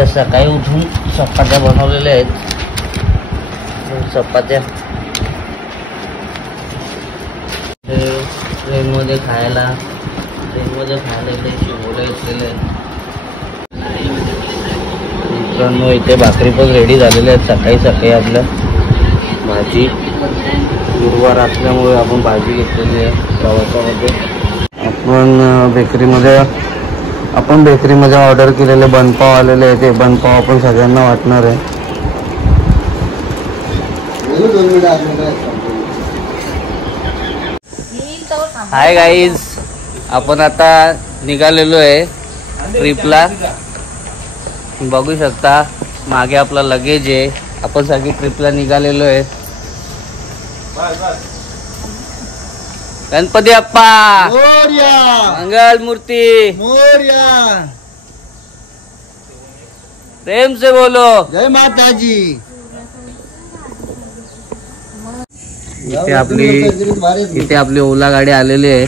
आज सकाळी उठून चपात्या बनवलेल्या आहेत. चपात्या ट्रेनमध्ये खायला इथे शिवलं घेतलेलं आहे. मित्रांनो इथे भाकरी पण रेडी झालेल्या आहेत. सकाळी आपल्या भाजी गुरुवार असल्यामुळे आपण भाजी घेतलेली आहे प्रवासामध्ये. आपण बेकरीमध्ये ऑर्डर केलेले बनपाव आलेले आहे. ते बनपाव आपण सगळ्यांना वाटणार आहे. हाय गाईज, आपण आता निघालेलो आहे ट्रिपला. बघू शकता मागे आपला लगेज आहे. आपण सगळी ट्रिपला निघालेलो आहे. गणपती अप्पा मोरया, मंगल मूर्ती मोरया, प्रेम से बोलो जय माता जी. इथे आपली ओला गाडी आलेली आहे.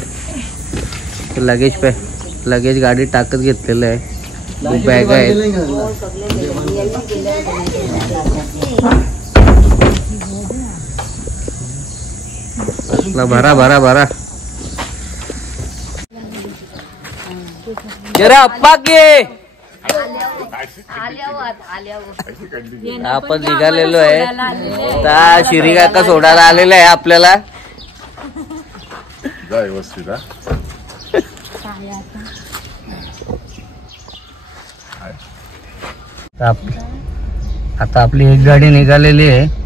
लगेज गाडी टाकत घेतलेलं आहे. खूप बॅग आहेत. भरा जरा अप्पा के आपण निघालेलो आहे. त्या शिरी काका सोडायला आलेला आहे आपल्याला. आता आपली एक गाडी निघालेली आहे.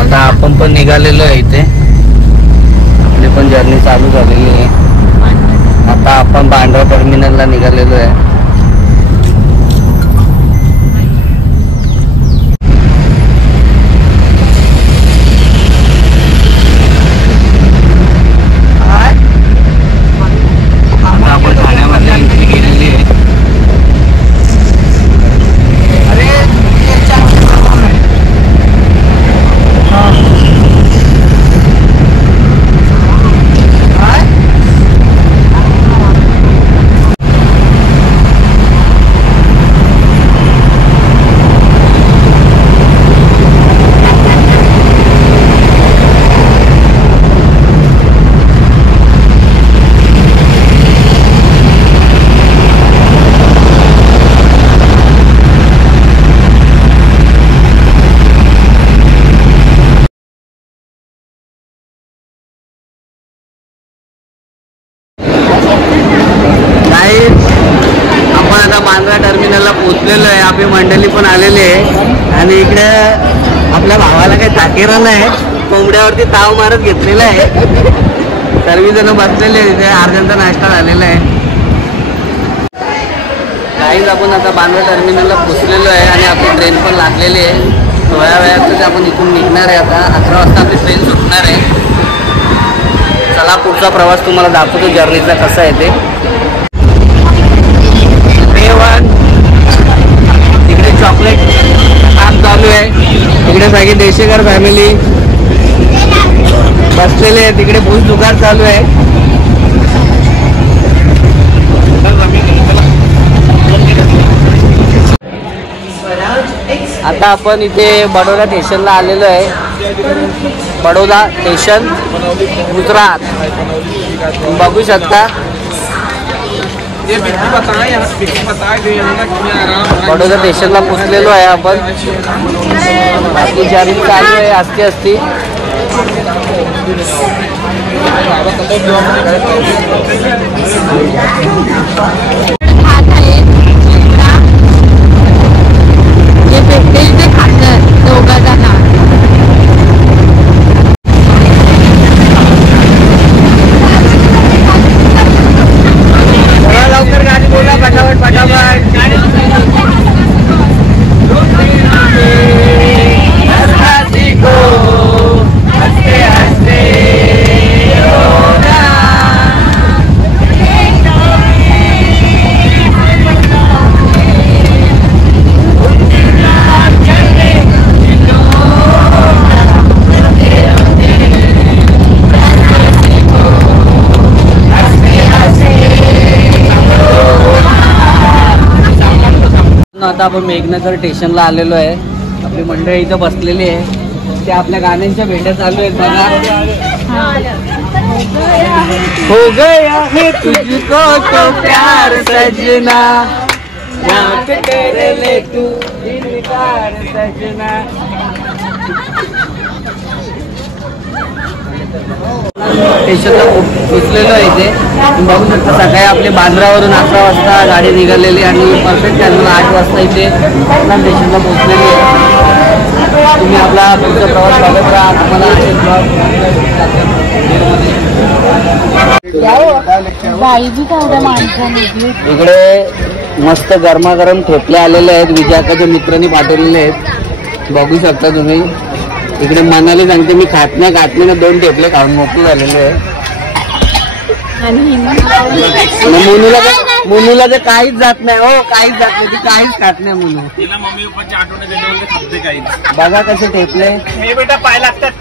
आता आपण पण निघालेलो आहे. इथे आपली पण जर्नी चालू झालेली आहे. आता आपण बांद्रा टर्मिनलला निघालेलो आहे. आपण ठाण्यामध्ये एंट्री केलेली आहे. बांद्रा टर्मिनलला पोहोचलेलो आहे. आपली मंडळी पण आलेली आहे. आणि इकडे आपल्या भावाला काही ताकेरा नाही, कोंबड्यावरती ताव मारत घेतलेला आहे. सर्व जण बसलेले आहे. तिथे अर्ध्यांचा नाश्ता झालेला आहे. काहीच आपण आता बांद्रा टर्मिनलला पोहोचलेलो आहे. आणि आपली ट्रेन पण लागलेली आहे. थोड्या वेळातच आपण इथून निघणार आहे. आता 11 वाजता आपली ट्रेन सुटणार आहे. चला पुढचा प्रवास तुम्हाला दाखवतो जर्नीचा कसा आहे ते. तिकडे चॉकलेट काम चालू आहे. तिकडे सगळी देशेकर फॅमिली बसलेले आहे. तिकडे भूस दुकान चालू आहे. आता आपण इथे बडोदा स्टेशनला आलेलो आहे. बडोदा स्टेशन गुजरात बघू शकता. बडोदा स्टेशनला पोचलेलो आहे आपण. बाकी जर्नी चालू आहे असती. लवकर गाडी बोला फटाफट. आता आपण मेघनगर स्टेशनला आलेलो आहे. आपली मंडळी इथं बसलेली आहे. ते आपल्या गाण्यांच्या भेट्या चालू आहेत बघा. हो गया है तुझको तो प्यार सजना, याद कर ले तू इनकार सजना. स्टेशनला पोचलेलो आहे इथे. बघू शकता सकाळी आपले बांद्रावरून 11 वाजता गाडी निघालेली आणि परफेक्ट टायमिंगला 8 वाजता इथे स्टेशनला पोचलेली आहे. तुम्ही आपला पुढचा प्रवास बघत राहा. तुम्हाला इकडे मस्त गरमागरम ठेपले आलेले आहेत. विजयाच्या मित्रांनी पाठवलेले आहेत. बघू शकता तुम्ही. इकडे मनाली सांगते मी खात नाही 2 ठेपले खाऊन मोकळी झालेले आहे. मुनुला तर काहीच जात नाही. हो काहीच जात नाही. ती काहीच खात नाही मुनु. बघा कसे ठेपले. हे बेटा पाय लागतात.